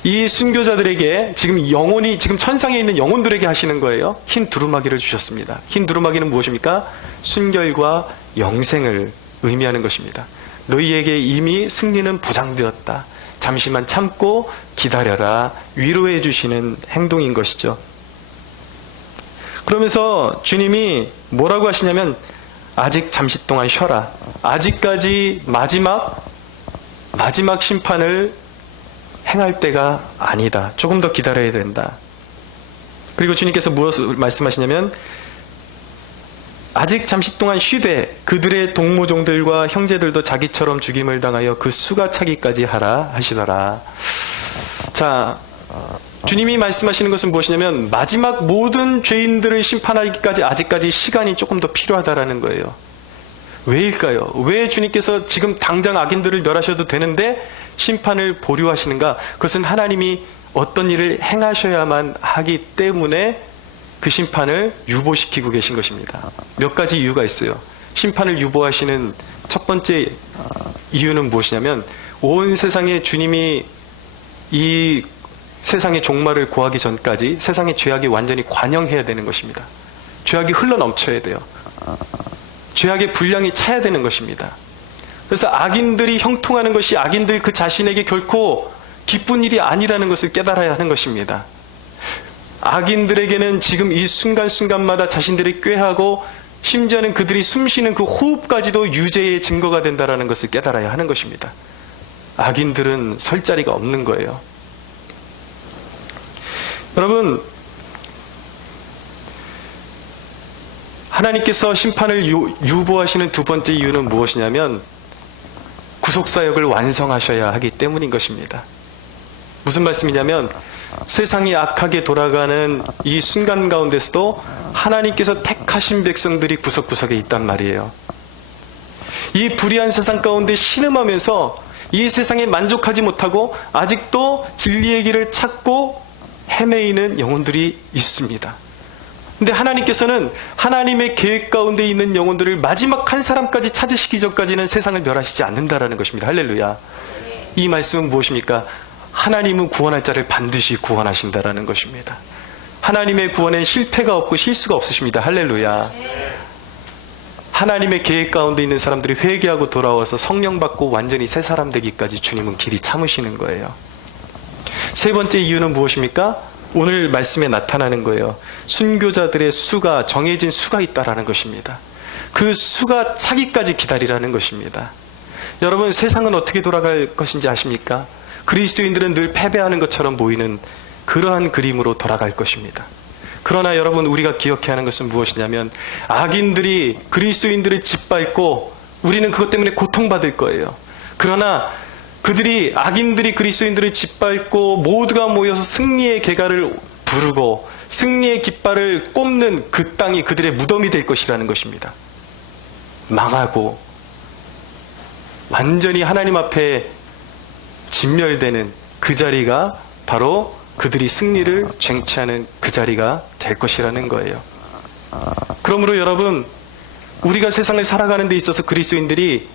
이 순교자들에게 지금 천상에 있는 영혼들에게 하시는 거예요. 흰 두루마기를 주셨습니다. 흰 두루마기는 무엇입니까? 순결과 영생을 의미하는 것입니다. 너희에게 이미 승리는 보장되었다. 잠시만 참고 기다려라. 위로해 주시는 행동인 것이죠. 그러면서 주님이 뭐라고 하시냐면 아직 잠시 동안 쉬어라. 아직까지 마지막 심판을 행할 때가 아니다. 조금 더 기다려야 된다. 그리고 주님께서 무엇을 말씀하시냐면 아직 잠시 동안 쉬되 그들의 동무종들과 형제들도 자기처럼 죽임을 당하여 그 수가 차기까지 하라 하시더라. 자, 주님이 말씀하시는 것은 무엇이냐면 마지막 모든 죄인들을 심판하기까지 아직까지 시간이 조금 더 필요하다라는 거예요. 왜일까요? 왜 주님께서 지금 당장 악인들을 멸하셔도 되는데 심판을 보류하시는가? 그것은 하나님이 어떤 일을 행하셔야만 하기 때문에 그 심판을 유보시키고 계신 것입니다. 몇 가지 이유가 있어요. 심판을 유보하시는 첫 번째 이유는 무엇이냐면 온 세상에 주님이 이 세상의 종말을 고하기 전까지 세상의 죄악이 완전히 관영해야 되는 것입니다. 죄악이 흘러넘쳐야 돼요. 죄악의 분량이 차야 되는 것입니다. 그래서 악인들이 형통하는 것이 악인들 그 자신에게 결코 기쁜 일이 아니라는 것을 깨달아야 하는 것입니다. 악인들에게는 지금 이 순간순간마다 자신들이 꾀하고 심지어는 그들이 숨쉬는 그 호흡까지도 유죄의 증거가 된다는 것을 깨달아야 하는 것입니다. 악인들은 설 자리가 없는 거예요. 여러분, 하나님께서 심판을 유보하시는 두 번째 이유는 무엇이냐면 구속사역을 완성하셔야 하기 때문인 것입니다. 무슨 말씀이냐면 세상이 악하게 돌아가는 이 순간 가운데서도 하나님께서 택하신 백성들이 구석구석에 있단 말이에요. 이 불의한 세상 가운데 신음하면서 이 세상에 만족하지 못하고 아직도 진리의 길을 찾고 헤매이는 영혼들이 있습니다. 근데 하나님께서는 하나님의 계획 가운데 있는 영혼들을 마지막 한 사람까지 찾으시기 전까지는 세상을 멸하시지 않는다라는 것입니다. 할렐루야. 이 말씀은 무엇입니까? 하나님은 구원할 자를 반드시 구원하신다라는 것입니다. 하나님의 구원엔 실패가 없고 실수가 없으십니다. 할렐루야. 하나님의 계획 가운데 있는 사람들이 회개하고 돌아와서 성령 받고 완전히 새 사람 되기까지 주님은 길이 참으시는 거예요. 세 번째 이유는 무엇입니까? 오늘 말씀에 나타나는 거예요. 순교자들의 수가, 정해진 수가 있다라는 것입니다. 그 수가 차기까지 기다리라는 것입니다. 여러분, 세상은 어떻게 돌아갈 것인지 아십니까? 그리스도인들은 늘 패배하는 것처럼 보이는 그러한 그림으로 돌아갈 것입니다. 그러나 여러분, 우리가 기억해야 하는 것은 무엇이냐면 악인들이 그리스도인들을 짓밟고 우리는 그것 때문에 고통받을 거예요. 그러나 악인들이 그리스도인들을 짓밟고 모두가 모여서 승리의 개가를 부르고 승리의 깃발을 꼽는 그 땅이 그들의 무덤이 될 것이라는 것입니다. 망하고 완전히 하나님 앞에 진멸되는 그 자리가 바로 그들이 승리를 쟁취하는 그 자리가 될 것이라는 거예요. 그러므로 여러분, 우리가 세상을 살아가는 데 있어서 그리스도인들이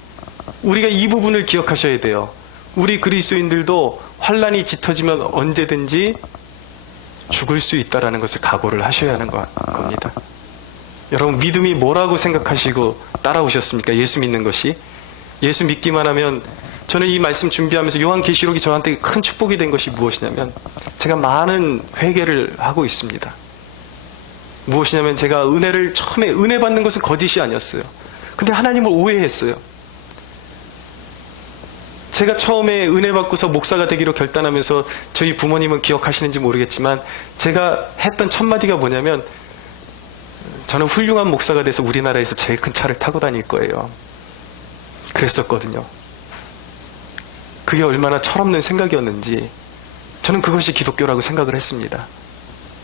우리가 이 부분을 기억하셔야 돼요. 우리 그리스도인들도 환란이 짙어지면 언제든지 죽을 수 있다는 것을 각오를 하셔야 하는 겁니다. 여러분, 믿음이 뭐라고 생각하시고 따라오셨습니까? 예수 믿는 것이. 예수 믿기만 하면, 저는 이 말씀 준비하면서 요한계시록이 저한테 큰 축복이 된 것이 무엇이냐면 제가 많은 회개를 하고 있습니다. 무엇이냐면 제가 처음에 은혜 받는 것은 거짓이 아니었어요. 근데 하나님을 오해했어요. 제가 처음에 은혜 받고서 목사가 되기로 결단하면서 저희 부모님은 기억하시는지 모르겠지만 제가 했던 첫 마디가 뭐냐면 저는 훌륭한 목사가 돼서 우리나라에서 제일 큰 차를 타고 다닐 거예요. 그랬었거든요. 그게 얼마나 철없는 생각이었는지 저는 그것이 기독교라고 생각을 했습니다.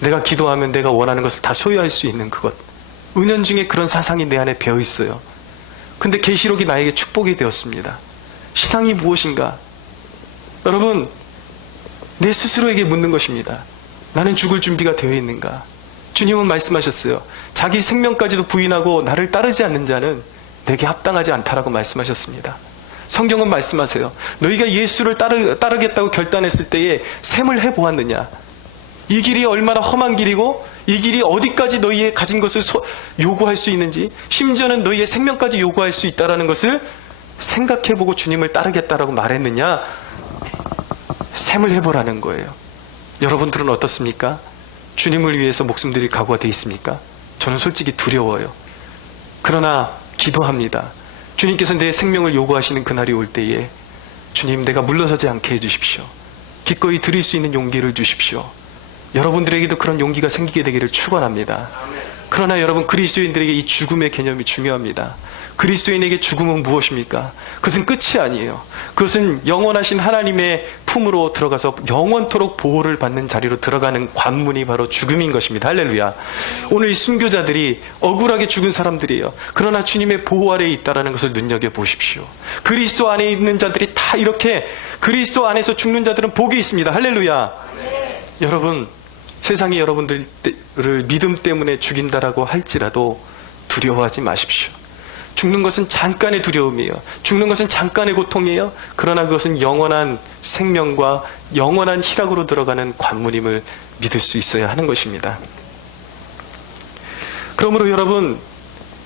내가 기도하면 내가 원하는 것을 다 소유할 수 있는 그것. 은연중에 그런 사상이 내 안에 배어 있어요. 근데 계시록이 나에게 축복이 되었습니다. 신앙이 무엇인가? 여러분, 내 스스로에게 묻는 것입니다. 나는 죽을 준비가 되어 있는가? 주님은 말씀하셨어요. 자기 생명까지도 부인하고 나를 따르지 않는 자는 내게 합당하지 않다라고 말씀하셨습니다. 성경은 말씀하세요. 너희가 예수를 따르겠다고 결단했을 때에 셈을 해보았느냐? 이 길이 얼마나 험한 길이고 이 길이 어디까지 너희의 가진 것을 요구할 수 있는지, 심지어는 너희의 생명까지 요구할 수 있다는 것을 생각해보고 주님을 따르겠다라고 말했느냐? 셈을 해보라는 거예요. 여러분들은 어떻습니까? 주님을 위해서 목숨 드릴 각오가 되어 있습니까? 저는 솔직히 두려워요. 그러나 기도합니다. 주님께서 내 생명을 요구하시는 그날이 올 때에 주님, 내가 물러서지 않게 해주십시오. 기꺼이 드릴 수 있는 용기를 주십시오. 여러분들에게도 그런 용기가 생기게 되기를 축원합니다. 그러나 여러분, 그리스도인들에게 이 죽음의 개념이 중요합니다. 그리스도인에게 죽음은 무엇입니까? 그것은 끝이 아니에요. 그것은 영원하신 하나님의 품으로 들어가서 영원토록 보호를 받는 자리로 들어가는 관문이 바로 죽음인 것입니다. 할렐루야. 오늘 이 순교자들이 억울하게 죽은 사람들이에요. 그러나 주님의 보호 아래에 있다는 것을 눈여겨보십시오. 그리스도 안에 있는 자들이 다 이렇게, 그리스도 안에서 죽는 자들은 복이 있습니다. 할렐루야. 여러분, 세상이 여러분들을 믿음 때문에 죽인다라고 할지라도 두려워하지 마십시오. 죽는 것은 잠깐의 두려움이에요. 죽는 것은 잠깐의 고통이에요. 그러나 그것은 영원한 생명과 영원한 희락으로 들어가는 관문임을 믿을 수 있어야 하는 것입니다. 그러므로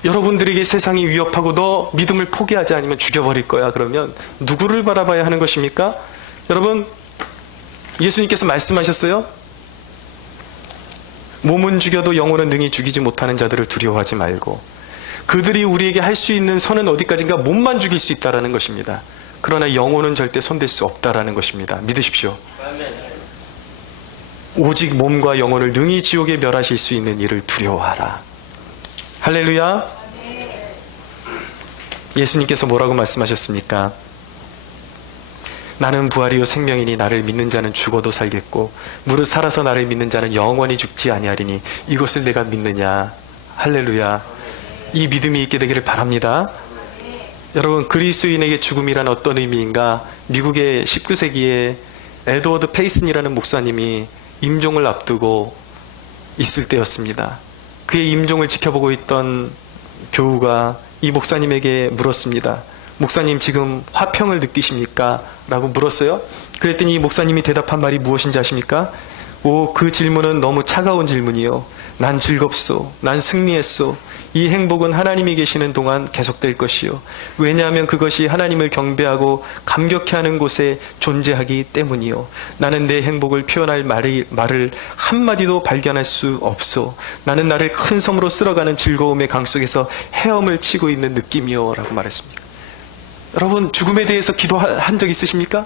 여러분들에게 세상이 위협하고 너 믿음을 포기하지 않으면 죽여버릴 거야. 그러면 누구를 바라봐야 하는 것입니까? 여러분, 예수님께서 말씀하셨어요. 몸은 죽여도 영혼은 능히 죽이지 못하는 자들을 두려워하지 말고, 그들이 우리에게 할 수 있는 선은 어디까지인가? 몸만 죽일 수 있다라는 것입니다. 그러나 영혼은 절대 손댈 수 없다라는 것입니다. 믿으십시오. 오직 몸과 영혼을 능히 지옥에 멸하실 수 있는 이를 두려워하라. 할렐루야. 예수님께서 뭐라고 말씀하셨습니까? 나는 부활이요 생명이니 나를 믿는 자는 죽어도 살겠고 무릇 살아서 나를 믿는 자는 영원히 죽지 아니하리니 이것을 내가 믿느냐. 할렐루야. 이 믿음이 있게 되기를 바랍니다. 여러분, 그리스도인에게 죽음이란 어떤 의미인가? 미국의 19세기에 에드워드 페이슨이라는 목사님이 임종을 앞두고 있을 때였습니다. 그의 임종을 지켜보고 있던 교우가 이 목사님에게 물었습니다. 목사님, 지금 화평을 느끼십니까? 라고 물었어요. 그랬더니 이 목사님이 대답한 말이 무엇인지 아십니까? 그 질문은 너무 차가운 질문이요. 난 즐겁소. 난 승리했소. 이 행복은 하나님이 계시는 동안 계속될 것이요. 왜냐하면 그것이 하나님을 경배하고 감격해하는 곳에 존재하기 때문이요. 나는 내 행복을 표현할 말을 한마디도 발견할 수 없소. 나는 나를 큰 섬으로 쓸어가는 즐거움의 강 속에서 헤엄을 치고 있는 느낌이요. 라고 말했습니다. 여러분, 죽음에 대해서 기도한 적 있으십니까?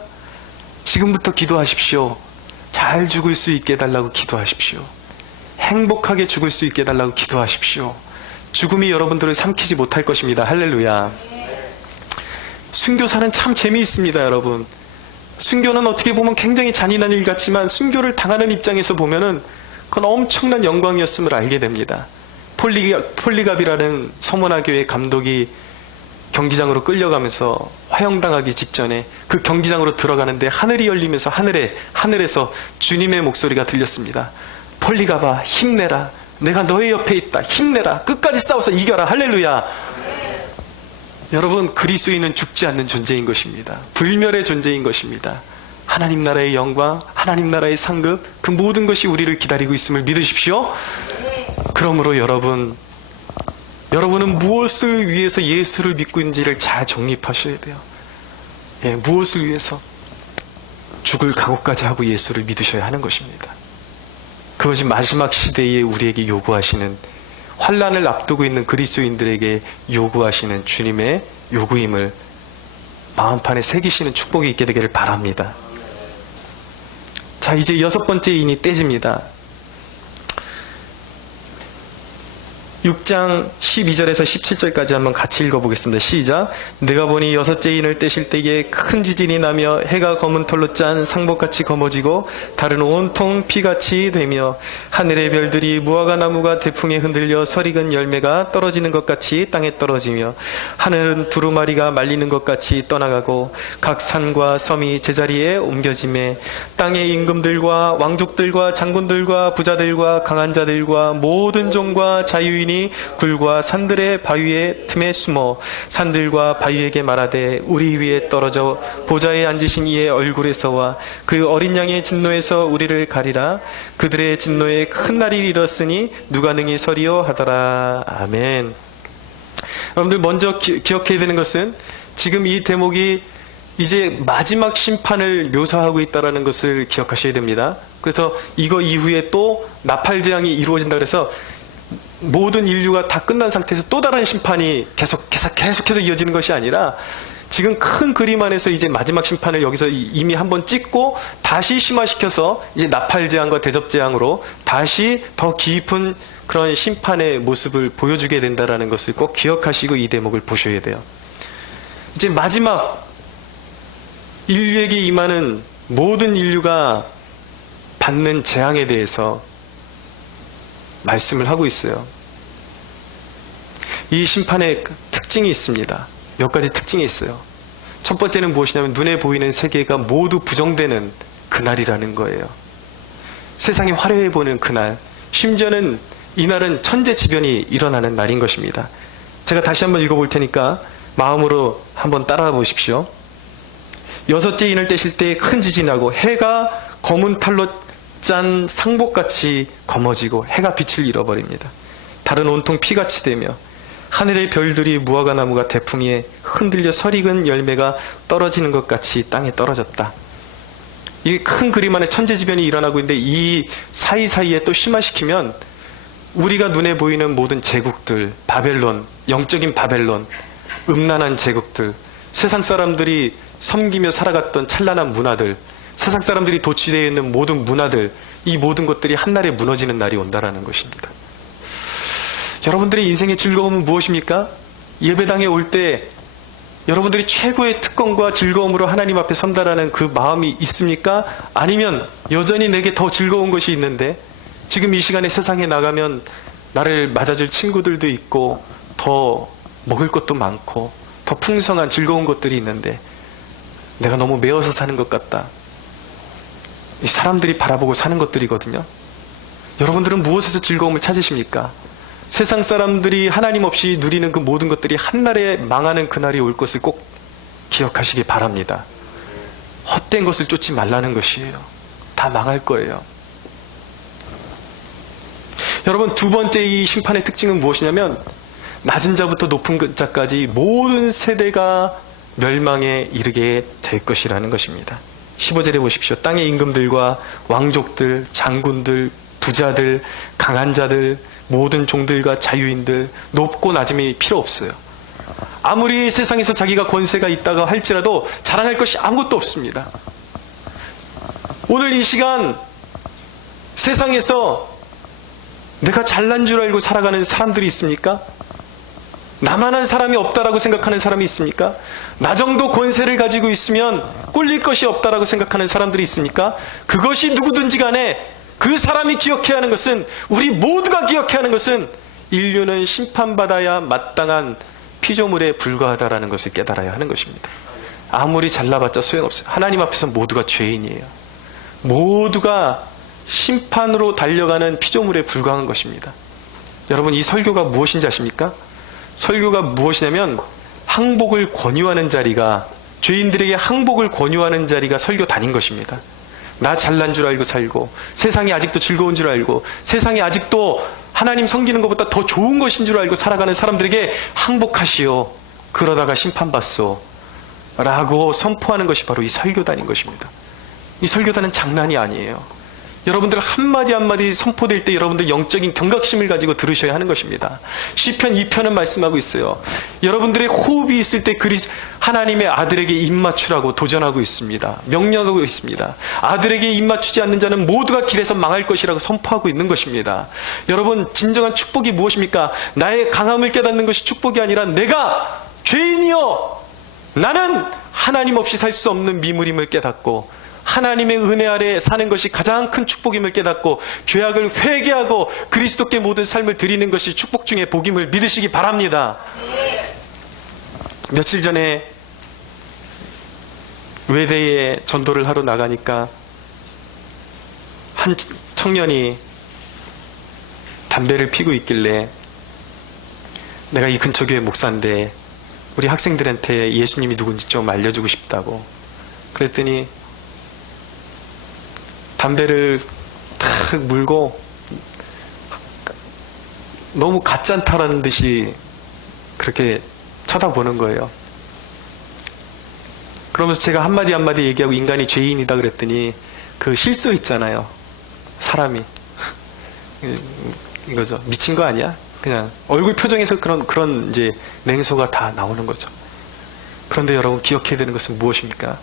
지금부터 기도하십시오. 잘 죽을 수 있게 해달라고 기도하십시오. 행복하게 죽을 수 있게 해달라고 기도하십시오. 죽음이 여러분들을 삼키지 못할 것입니다. 할렐루야. 순교사는 참 재미있습니다, 여러분. 순교는 어떻게 보면 굉장히 잔인한 일 같지만 순교를 당하는 입장에서 보면은 그건 엄청난 영광이었음을 알게 됩니다. 폴리갑이라는 서문화교회 감독이 경기장으로 끌려가면서 화형당하기 직전에 그 경기장으로 들어가는데 하늘이 열리면서 하늘에서 주님의 목소리가 들렸습니다. 폴리갑아, 힘내라. 내가 너의 옆에 있다. 힘내라. 끝까지 싸워서 이겨라. 할렐루야. 여러분, 그리스도인은 죽지 않는 존재인 것입니다. 불멸의 존재인 것입니다. 하나님 나라의 영광, 하나님 나라의 상급, 그 모든 것이 우리를 기다리고 있음을 믿으십시오. 그러므로 여러분은 무엇을 위해서 예수를 믿고 있는지를 잘 정립하셔야 돼요. 무엇을 위해서? 죽을 각오까지 하고 예수를 믿으셔야 하는 것입니다. 그것이 마지막 시대에 우리에게 요구하시는, 환난을 앞두고 있는 그리스도인들에게 요구하시는 주님의 요구임을 마음판에 새기시는 축복이 있게 되기를 바랍니다. 자, 이제 6번째 인이 떼집니다. 6장 12절에서 17절까지 한번 같이 읽어보겠습니다. 시작. 내가 보니 6째 인을 떼실 때에 큰 지진이 나며 해가 검은 털로 짠 상복같이 검어지고 달은 온통 피같이 되며 하늘의 별들이 무화과 나무가 태풍에 흔들려 설익은 열매가 떨어지는 것 같이 땅에 떨어지며 하늘은 두루마리가 말리는 것 같이 떠나가고 각 산과 섬이 제자리에 옮겨지매 땅의 임금들과 왕족들과 장군들과 부자들과 강한 자들과 모든 종과 자유인이 굴과 산들의 바위의 틈에 숨어 산들과 바위에게 말하되 우리 위에 떨어져 보좌에 앉으신 이의 얼굴에서와 그 어린 양의 진노에서 우리를 가리라. 그들의 진노에 큰 날이 이르렀으니 누가 능히 서리요 하더라. 아멘. 여러분들, 먼저 기억해야 되는 것은 지금 이 대목이 이제 마지막 심판을 묘사하고 있다는 것을 기억하셔야 됩니다. 그래서 이거 이후에 또 나팔 재앙이 이루어진다 그래서 모든 인류가 다 끝난 상태에서 또 다른 심판이 계속해서 이어지는 것이 아니라 지금 큰 그림 안에서 이제 마지막 심판을 여기서 이미 한번 찍고 다시 심화시켜서 이제 나팔재앙과 대접재앙으로 다시 더 깊은 그런 심판의 모습을 보여주게 된다는 것을 꼭 기억하시고 이 대목을 보셔야 돼요. 이제 마지막 인류에게 임하는 모든 인류가 받는 재앙에 대해서 말씀을 하고 있어요. 이 심판의 특징이 있습니다. 몇 가지 특징이 있어요. 첫 번째는 무엇이냐면 눈에 보이는 세계가 모두 부정되는 그날이라는 거예요. 세상이 화려해 보이는 그날, 심지어는 이날은 천재지변이 일어나는 날인 것입니다. 제가 다시 한번 읽어볼 테니까 마음으로 한번 따라가 보십시오. 여섯째 인을 떼실 때 큰 지진이 나고 해가 검은 탈로 짠 상복같이 검어지고 해가 빛을 잃어버립니다. 달은 온통 피같이 되며 하늘의 별들이 무화과 나무가 대풍에 흔들려 설익은 열매가 떨어지는 것 같이 땅에 떨어졌다. 이 큰 그림 안에 천재지변이 일어나고 있는데 이 사이사이에 또 심화시키면 우리가 눈에 보이는 모든 제국들, 바벨론, 영적인 바벨론, 음란한 제국들, 세상 사람들이 섬기며 살아갔던 찬란한 문화들, 세상 사람들이 도취되어 있는 모든 문화들, 이 모든 것들이 한날에 무너지는 날이 온다라는 것입니다. 여러분들의 인생의 즐거움은 무엇입니까? 예배당에 올 때 여러분들이 최고의 특권과 즐거움으로 하나님 앞에 선다라는 그 마음이 있습니까? 아니면 여전히 내게 더 즐거운 것이 있는데 지금 이 시간에 세상에 나가면 나를 맞아줄 친구들도 있고 더 먹을 것도 많고 더 풍성한 즐거운 것들이 있는데 내가 너무 매어서 사는 것 같다. 이 사람들이 바라보고 사는 것들이거든요. 여러분들은 무엇에서 즐거움을 찾으십니까? 세상 사람들이 하나님 없이 누리는 그 모든 것들이 한날에 망하는 그날이 올 것을 꼭 기억하시기 바랍니다. 헛된 것을 쫓지 말라는 것이에요. 다 망할 거예요. 여러분, 두 번째 이 심판의 특징은 무엇이냐면 낮은 자부터 높은 자까지 모든 세대가 멸망에 이르게 될 것이라는 것입니다. 15절에 보십시오. 땅의 임금들과 왕족들, 장군들, 부자들, 강한 자들, 모든 종들과 자유인들, 높고 낮음이 필요 없어요. 아무리 세상에서 자기가 권세가 있다가 할지라도 자랑할 것이 아무것도 없습니다. 오늘 이 시간 세상에서 내가 잘난 줄 알고 살아가는 사람들이 있습니까? 나만한 사람이 없다라고 생각하는 사람이 있습니까? 나 정도 권세를 가지고 있으면 꿀릴 것이 없다라고 생각하는 사람들이 있습니까? 그것이 누구든지 간에 그 사람이 기억해야 하는 것은, 우리 모두가 기억해야 하는 것은 인류는 심판받아야 마땅한 피조물에 불과하다라는 것을 깨달아야 하는 것입니다. 아무리 잘나봤자 소용없어요. 하나님 앞에서 모두가 죄인이에요. 모두가 심판으로 달려가는 피조물에 불과한 것입니다. 여러분, 이 설교가 무엇인지 아십니까? 설교가 무엇이냐면 항복을 권유하는 자리가, 죄인들에게 항복을 권유하는 자리가 설교단인 것입니다. 나 잘난 줄 알고 살고, 세상이 아직도 즐거운 줄 알고, 세상이 아직도 하나님 섬기는 것보다 더 좋은 것인 줄 알고 살아가는 사람들에게 항복하시오, 그러다가 심판받소 라고 선포하는 것이 바로 이 설교단인 것입니다. 이 설교단은 장난이 아니에요. 여러분들 한마디 한마디 선포될 때 여러분들 영적인 경각심을 가지고 들으셔야 하는 것입니다. 시편 2편은 말씀하고 있어요. 여러분들의 호흡이 있을 때 하나님의 아들에게 입맞추라고 도전하고 있습니다. 명령하고 있습니다. 아들에게 입맞추지 않는 자는 모두가 길에서 망할 것이라고 선포하고 있는 것입니다. 여러분, 진정한 축복이 무엇입니까? 나의 강함을 깨닫는 것이 축복이 아니라 내가 죄인이여, 나는 하나님 없이 살 수 없는 미물임을 깨닫고 하나님의 은혜 아래 사는 것이 가장 큰 축복임을 깨닫고 죄악을 회개하고 그리스도께 모든 삶을 드리는 것이 축복 중의 복임을 믿으시기 바랍니다. 며칠 전에 외대에 전도를 하러 나가니까 한 청년이 담배를 피고 있길래 내가 이 근처 교회 목사인데 우리 학생들한테 예수님이 누군지 좀 알려주고 싶다고. 그랬더니 담배를 탁 물고 너무 가짠타라는 듯이 그렇게 쳐다보는 거예요. 그러면서 제가 한마디 한마디 얘기하고 인간이 죄인이다 그랬더니 그 실수 있잖아요. 사람이 이거죠. 미친 거 아니야? 그냥 얼굴 표정에서 그런 이제 냉소가 다 나오는 거죠. 그런데 여러분 기억해야 되는 것은 무엇입니까?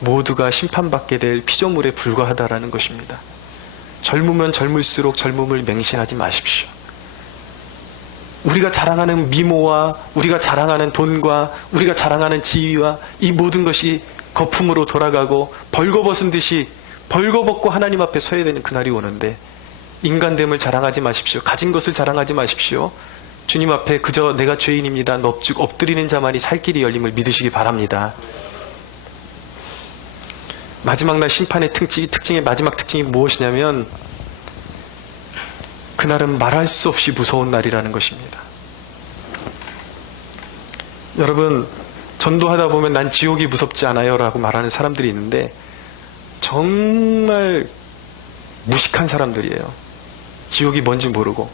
모두가 심판받게 될 피조물에 불과하다라는 것입니다. 젊으면 젊을수록 젊음을 맹신하지 마십시오. 우리가 자랑하는 미모와 우리가 자랑하는 돈과 우리가 자랑하는 지위와 이 모든 것이 거품으로 돌아가고 벌거벗은 듯이 벌거벗고 하나님 앞에 서야 되는 그날이 오는데 인간됨을 자랑하지 마십시오. 가진 것을 자랑하지 마십시오. 주님 앞에 그저 내가 죄인입니다. 넙죽 엎드리는 자만이 살 길이 열림을 믿으시기 바랍니다. 마지막 날 심판의 특징의 마지막 특징이 무엇이냐면 그날은 말할 수 없이 무서운 날이라는 것입니다. 여러분, 전도하다 보면 난 지옥이 무섭지 않아요 라고 말하는 사람들이 있는데 정말 무식한 사람들이에요. 지옥이 뭔지 모르고.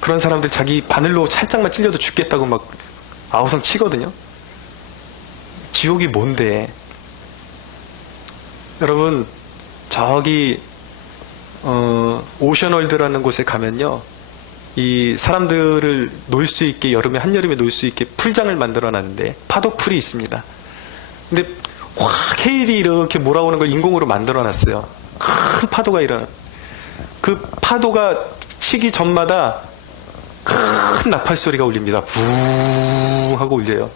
그런 사람들 자기 바늘로 살짝만 찔려도 죽겠다고 막 아우성 치거든요. 지옥이 뭔데? 여러분, 저기 오션월드라는 곳에 가면요, 이 사람들을 놀 수 있게 여름에 한여름에 놀 수 있게 풀장을 만들어 놨는데 파도풀이 있습니다. 근데 확 헤일이 이렇게 몰아오는 걸 인공으로 만들어 놨어요. 큰 파도가 일어나. 그 파도가 치기 전마다 큰 나팔 소리가 울립니다. 부웅 하고 울려요.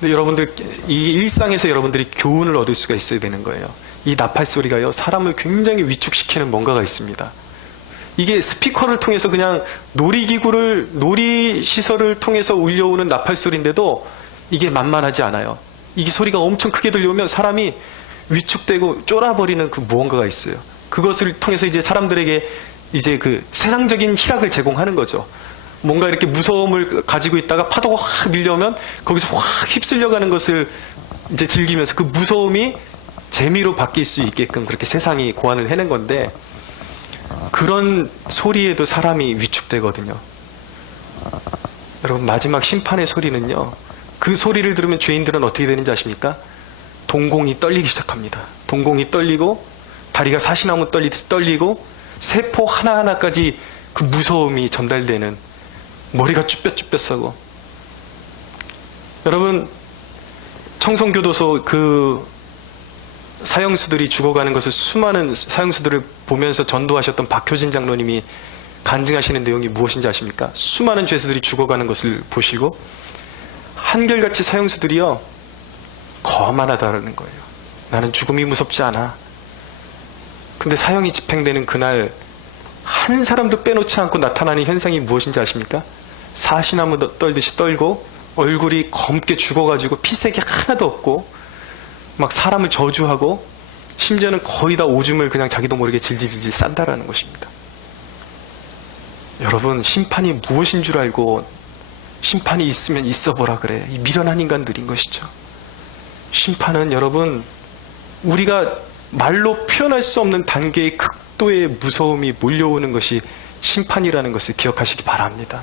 근데 여러분들 이 일상에서 여러분들이 교훈을 얻을 수가 있어야 되는 거예요. 이 나팔 소리가요, 사람을 굉장히 위축시키는 뭔가가 있습니다. 이게 스피커를 통해서 그냥 놀이시설을 통해서 울려오는 나팔 소리인데도 이게 만만하지 않아요. 이게 소리가 엄청 크게 들려오면 사람이 위축되고 쫄아버리는 그 무언가가 있어요. 그것을 통해서 이제 사람들에게 이제 그 세상적인 희락을 제공하는 거죠. 뭔가 이렇게 무서움을 가지고 있다가 파도가 확 밀려오면 거기서 확 휩쓸려가는 것을 이제 즐기면서 그 무서움이 재미로 바뀔 수 있게끔 그렇게 세상이 고안을 해낸 건데, 그런 소리에도 사람이 위축되거든요. 여러분, 마지막 심판의 소리는요, 그 소리를 들으면 죄인들은 어떻게 되는지 아십니까? 동공이 떨리기 시작합니다. 동공이 떨리고 다리가 사시나무 떨리듯이 떨리고 세포 하나하나까지 그 무서움이 전달되는, 머리가 쭈뼛쭈뼛하고. 여러분, 청송교도소 그 사형수들이 죽어가는 것을, 수많은 사형수들을 보면서 전도하셨던 박효진 장로님이 간증하시는 내용이 무엇인지 아십니까? 수많은 죄수들이 죽어가는 것을 보시고 한결같이 사형수들이요, 거만하다는 거예요. 나는 죽음이 무섭지 않아. 근데 사형이 집행되는 그날 한 사람도 빼놓지 않고 나타나는 현상이 무엇인지 아십니까? 사시나무 떨듯이 떨고 얼굴이 검게 죽어가지고 피색이 하나도 없고 막 사람을 저주하고 심지어는 거의 다 오줌을 그냥 자기도 모르게 질질질질 싼다라는 것입니다. 여러분, 심판이 무엇인 줄 알고 심판이 있으면 있어보라 그래. 이 미련한 인간들인 것이죠. 심판은 여러분, 우리가 말로 표현할 수 없는 단계의 극도의 무서움이 몰려오는 것이 심판이라는 것을 기억하시기 바랍니다.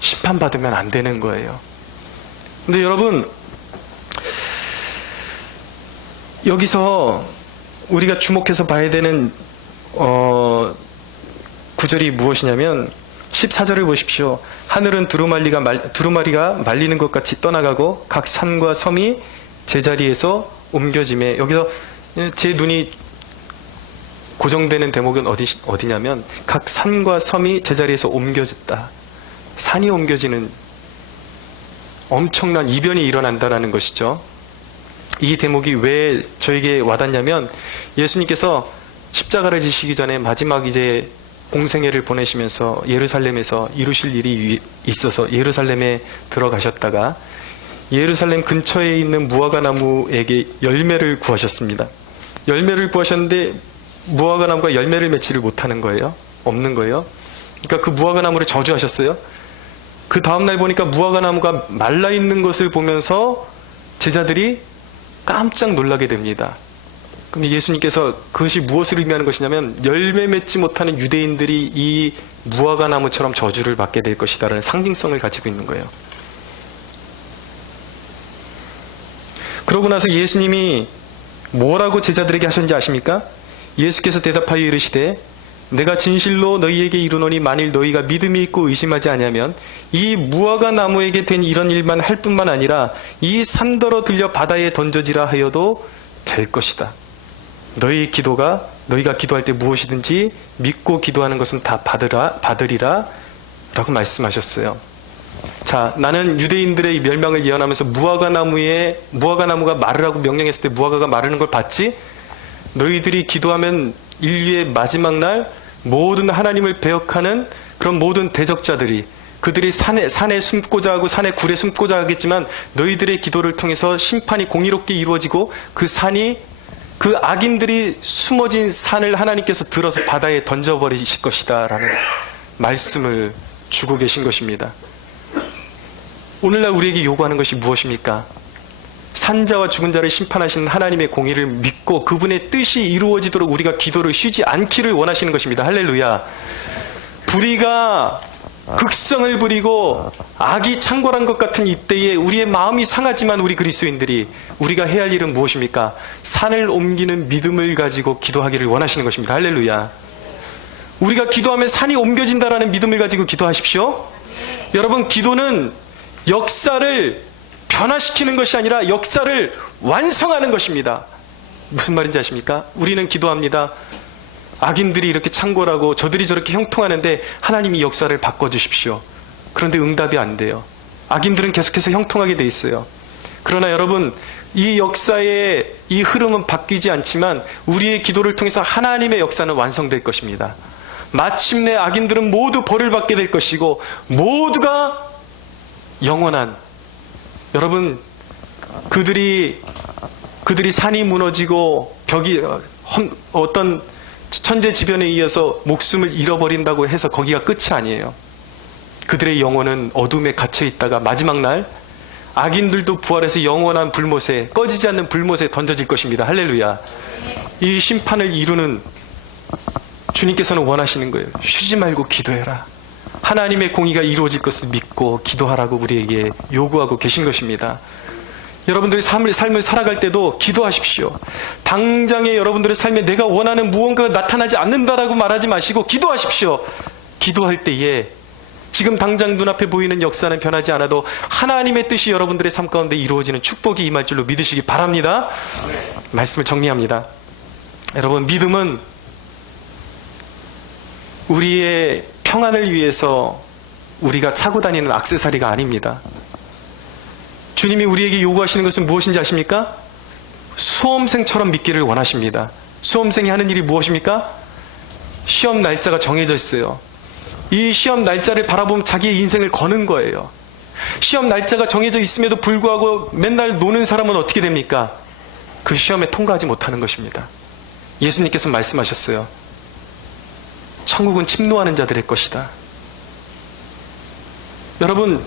심판받으면 안 되는 거예요. 근데 여러분, 여기서 우리가 주목해서 봐야 되는 구절이 무엇이냐면 14절을 보십시오. 하늘은 두루마리가 말리는 것 같이 떠나가고 각 산과 섬이 제자리에서 옮겨짐에, 여기서 제 눈이 고정되는 대목은 어디냐면 각 산과 섬이 제자리에서 옮겨졌다. 산이 옮겨지는 엄청난 이변이 일어난다는 것이죠. 이 대목이 왜 저에게 와닿냐면 예수님께서 십자가를 지시기 전에 마지막 이제 공생애를 보내시면서 예루살렘에서 이루실 일이 있어서 예루살렘에 들어가셨다가 예루살렘 근처에 있는 무화과 나무에게 열매를 구하셨습니다. 열매를 구하셨는데 무화과 나무가 열매를 맺지를 못하는 거예요. 없는 거예요. 그러니까 그 무화과 나무를 저주하셨어요. 그 다음날 보니까 무화과 나무가 말라있는 것을 보면서 제자들이 깜짝 놀라게 됩니다. 그럼 예수님께서 그것이 무엇을 의미하는 것이냐면 열매 맺지 못하는 유대인들이 이 무화과 나무처럼 저주를 받게 될 것이다라는 상징성을 가지고 있는 거예요. 그러고 나서 예수님이 뭐라고 제자들에게 하셨는지 아십니까? 예수께서 대답하여 이르시되 내가 진실로 너희에게 이르노니 만일 너희가 믿음이 있고 의심하지 아니하면 이 무화과 나무에게 된 이런 일만 할 뿐만 아니라 이 산더러 들려 바다에 던져지라 하여도 될 것이다. 너희가 기도할 때 무엇이든지 믿고 기도하는 것은 다 받으리라 라고 말씀하셨어요. 자, 나는 유대인들의 멸망을 예언하면서 무화과 나무가 마르라고 명령했을 때 무화과가 마르는 걸 봤지? 너희들이 기도하면 인류의 마지막 날 모든 하나님을 배역하는 그런 모든 대적자들이 그들이 산에 숨고자 하고 산의 굴에 숨고자 하겠지만 너희들의 기도를 통해서 심판이 공의롭게 이루어지고 그 악인들이 숨어진 산을 하나님께서 들어서 바다에 던져버리실 것이다 라는 말씀을 주고 계신 것입니다. 오늘날 우리에게 요구하는 것이 무엇입니까? 산자와 죽은 자를 심판하시는 하나님의 공의를 믿고 그분의 뜻이 이루어지도록 우리가 기도를 쉬지 않기를 원하시는 것입니다. 할렐루야. 불의가 극성을 부리고 악이 창궐한 것 같은 이때에 우리의 마음이 상하지만 우리 그리스도인들이 우리가 해야 할 일은 무엇입니까? 산을 옮기는 믿음을 가지고 기도하기를 원하시는 것입니다. 할렐루야. 우리가 기도하면 산이 옮겨진다라는 믿음을 가지고 기도하십시오. 여러분, 기도는 역사를 변화시키는 것이 아니라 역사를 완성하는 것입니다. 무슨 말인지 아십니까? 우리는 기도합니다. 악인들이 이렇게 창궐하고 저들이 저렇게 형통하는데 하나님이 역사를 바꿔주십시오. 그런데 응답이 안 돼요. 악인들은 계속해서 형통하게 돼 있어요. 그러나 여러분, 이 역사의 이 흐름은 바뀌지 않지만 우리의 기도를 통해서 하나님의 역사는 완성될 것입니다. 마침내 악인들은 모두 벌을 받게 될 것이고 모두가 영원한, 여러분, 그들이 산이 무너지고 어떤 천재지변에 의해서 목숨을 잃어버린다고 해서 거기가 끝이 아니에요. 그들의 영혼은 어둠에 갇혀 있다가 마지막 날 악인들도 부활해서 영원한 불못에, 꺼지지 않는 불못에 던져질 것입니다. 할렐루야. 이 심판을 이루는 주님께서는 원하시는 거예요. 쉬지 말고 기도해라. 하나님의 공의가 이루어질 것을 믿고 기도하라고 우리에게 요구하고 계신 것입니다. 여러분들의 삶을 살아갈 때도 기도하십시오. 당장의 여러분들의 삶에 내가 원하는 무언가가 나타나지 않는다라고 말하지 마시고 기도하십시오. 기도할 때에 지금 당장 눈앞에 보이는 역사는 변하지 않아도 하나님의 뜻이 여러분들의 삶 가운데 이루어지는 축복이 임할 줄로 믿으시기 바랍니다. 말씀을 정리합니다. 여러분, 믿음은 우리의 평안을 위해서 우리가 차고 다니는 액세서리가 아닙니다. 주님이 우리에게 요구하시는 것은 무엇인지 아십니까? 수험생처럼 믿기를 원하십니다. 수험생이 하는 일이 무엇입니까? 시험 날짜가 정해져 있어요. 이 시험 날짜를 바라보면 자기의 인생을 거는 거예요. 시험 날짜가 정해져 있음에도 불구하고 맨날 노는 사람은 어떻게 됩니까? 그 시험에 통과하지 못하는 것입니다. 예수님께서 말씀하셨어요. 천국은 침노하는 자들의 것이다. 여러분,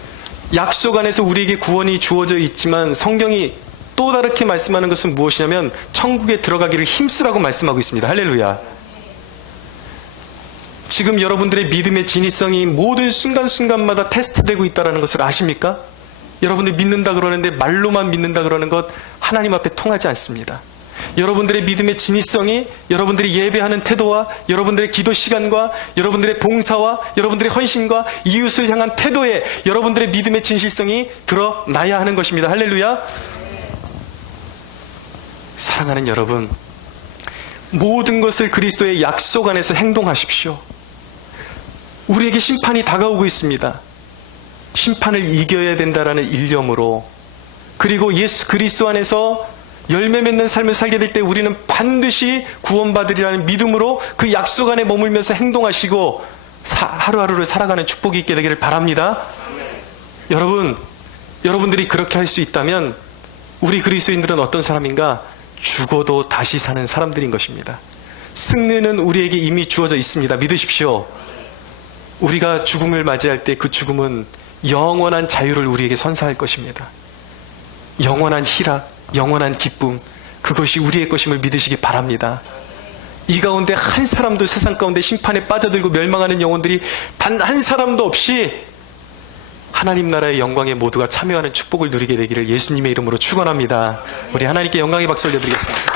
약속 안에서 우리에게 구원이 주어져 있지만 성경이 또 다르게 말씀하는 것은 무엇이냐면 천국에 들어가기를 힘쓰라고 말씀하고 있습니다. 할렐루야. 지금 여러분들의 믿음의 진위성이 모든 순간순간마다 테스트되고 있다는 것을 아십니까? 여러분들 믿는다 그러는데 말로만 믿는다 그러는 것 하나님 앞에 통하지 않습니다. 여러분들의 믿음의 진위성이 여러분들이 예배하는 태도와 여러분들의 기도 시간과 여러분들의 봉사와 여러분들의 헌신과 이웃을 향한 태도에 여러분들의 믿음의 진실성이 드러나야 하는 것입니다. 할렐루야. 사랑하는 여러분, 모든 것을 그리스도의 약속 안에서 행동하십시오. 우리에게 심판이 다가오고 있습니다. 심판을 이겨야 된다라는 일념으로, 그리고 예수 그리스도 안에서 열매 맺는 삶을 살게 될 때 우리는 반드시 구원받으리라는 믿음으로 그 약속 안에 머물면서 행동하시고 하루하루를 살아가는 축복이 있게 되기를 바랍니다. 여러분들이 그렇게 할 수 있다면 우리 그리스도인들은 어떤 사람인가? 죽어도 다시 사는 사람들인 것입니다. 승리는 우리에게 이미 주어져 있습니다. 믿으십시오. 우리가 죽음을 맞이할 때 그 죽음은 영원한 자유를 우리에게 선사할 것입니다. 영원한 희락, 영원한 기쁨, 그것이 우리의 것임을 믿으시기 바랍니다. 이 가운데 한 사람도 세상 가운데 심판에 빠져들고 멸망하는 영혼들이 단 한 사람도 없이 하나님 나라의 영광에 모두가 참여하는 축복을 누리게 되기를 예수님의 이름으로 축원합니다. 우리 하나님께 영광의 박수 올려드리겠습니다.